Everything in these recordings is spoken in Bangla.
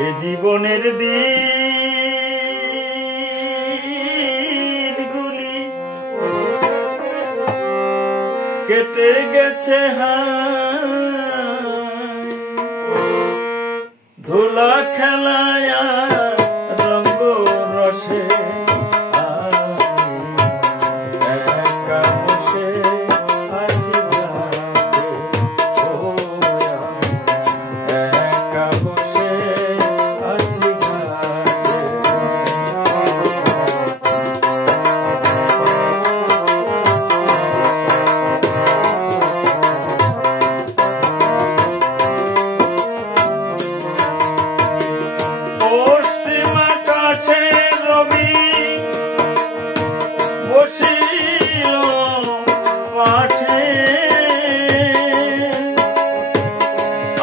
এ জীবনের দিনগুলি কেটে গেছে ধুলা খেলায় রঙ্গ রসে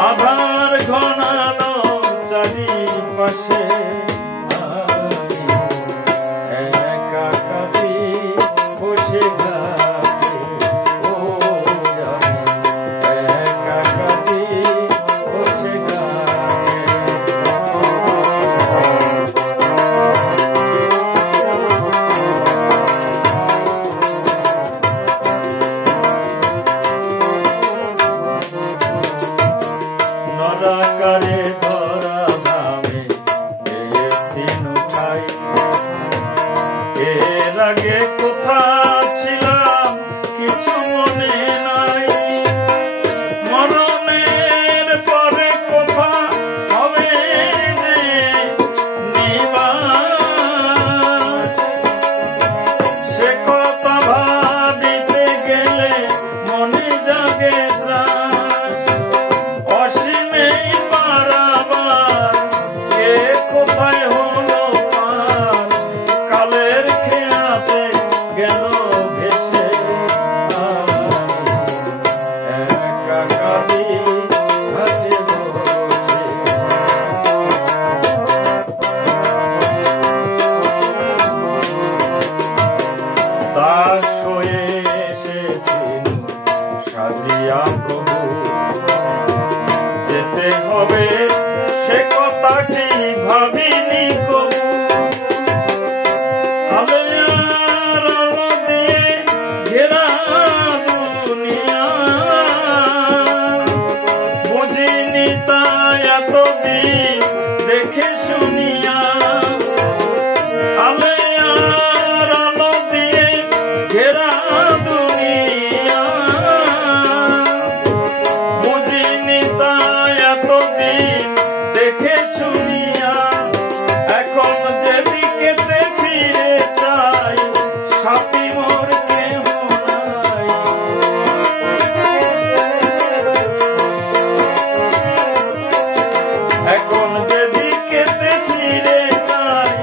আধার ঘনানো চারিপাশে একা কাঁদি বসে ঘাটে ও একা কাঁদি বসে ঘাটে নরাকারে ধরা ধামে পেয়েছিনু খাই এর আগে কোথা ছিলাম কিছু মনে নাই মরণের পরে কোথা হবে যে নিবাস সে কথা ভাবিতে গেলে মনে জাগে ত্রাস অসীমেই পারাবার কে কোথায় হলো পার কালের খেয়াতে গেল ভেসে একা কাঁদি ঘাটে বসে দাস হয়ে এসেছিনু সাজিয়া প্রভু যেতে হবে সে কথাটি ভাবিনি কবু আলোর আলো দিয়ে ঘেরা দুনিয়া বুঝিনি তাই এতদিন দেখে শুনিয়া আলোর আলো দিয়ে ঘেরা দুনিয়া বুঝিনি তাই এতদিন দেখে শুনিয়া এখন যেদিকেতে ফিরে চাই সাথী মোর কেহ নাই এখন যেদিকেতে ফিরে চাই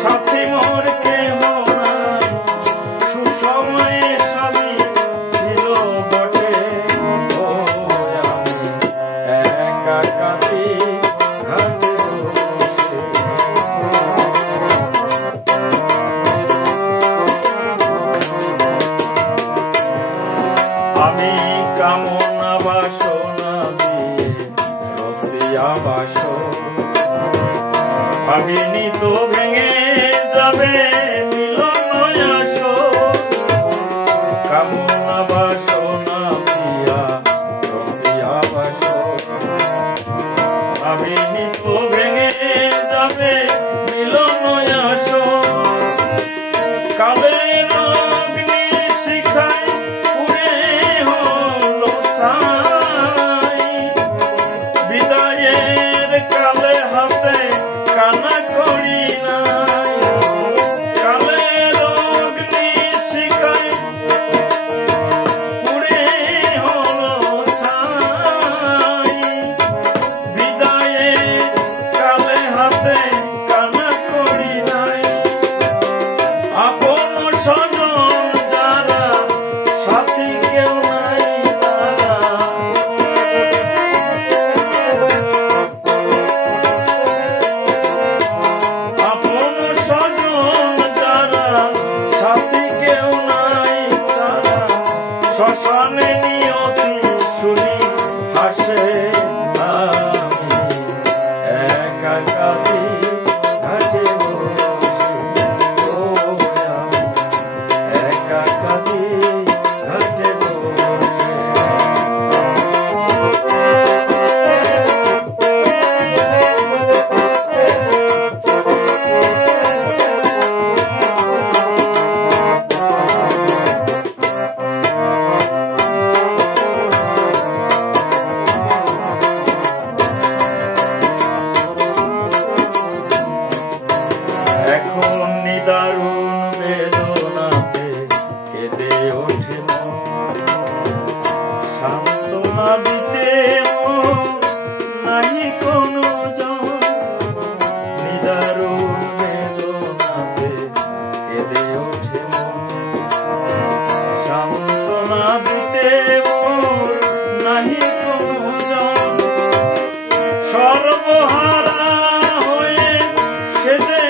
সাথী মোর কেহ নাই সুসময়ে সবই ছিল বটে ও আমি একা কাঁদি ঘাটে বসে আমি কামনা বাসনা দিয়ে রসিয়া বাস ভাবিনি তো ভেঙে যাবে মিলন আস কামনা বাসনা দিয়া রসিয়া বাস ভাবিনি তো ভেঙে যাবে মিলন আস কালের অগ্নি শিখায় পুড়ে হলো ছাই বিদায়ের কালে হাতে কানা করি নাই কালের অগ্নি শিখায় পুড়ে হলো ছাই বিদায়ের কালে হাতে কানা করি নাই আপন স্বজন যারা সাথী কেউ নাই তারা একা কাঁদি ঘাটে বসে, ও আমি একা কাঁদি ঘাটে বসে। দারুণ বেদনাতে কেঁদে ওঠে মন, সান্ত্বনা দিতে নাই কোনো জন। নিদারুণ বেদনাতে কেঁদে ওঠে মন, সান্ত্বনা দিতে নাই কোনো জন। সর্বহারা হয়ে সেজে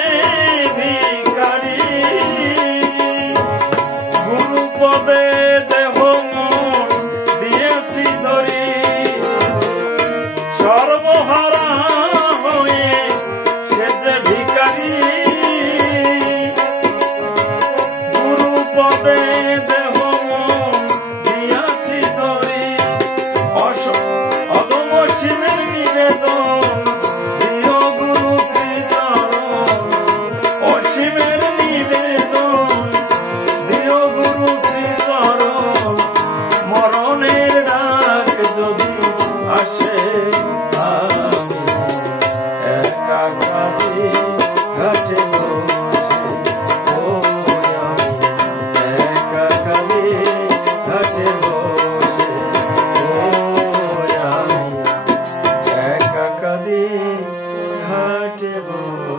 পদে দেহ মন দিয়েছি ধরি, সর্বহারা হয়ে সেজে ভিখারি। গুরু পদে দেহ মন দিয়েছি ধরি, অদম সীমের নিবেদন দিও গুরু শ্রী চরণ, অসীমের নিবেদন দিও গুরু শ্রী চরণ। মরণের ডাক যদি আসে আমি একা কাঁদি ঘাটে বসে, ও আমি একা কাঁদি ঘাটে বসে, ও আমি একা কাঁদি ঘাটে বসে।